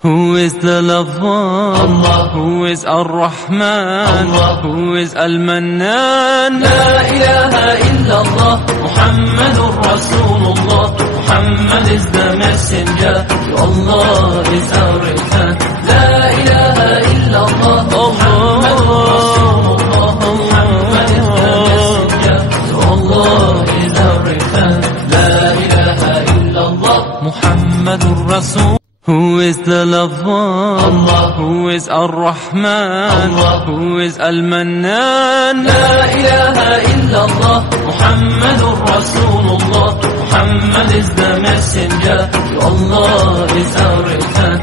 Who is the lover? Allah. Who is Ar-Rahman? Allah. Who is Al-Mannan? La ilaha illallah, Muhammadur Rasulullah. Muhammad is the messenger, to Allah is our return. La ilaha illallah, Muhammadur Rasulullah. Muhammad is the messenger, to Allah is our return. La ilaha illallah, Muhammadur Rasul. Who is the lover? Allah. Who is Ar-Rahman? Allah. Who is Al-Mannan? La ilaha illallah, Muhammadur Rasulullah. Muhammad is the messenger, to Allah is our return.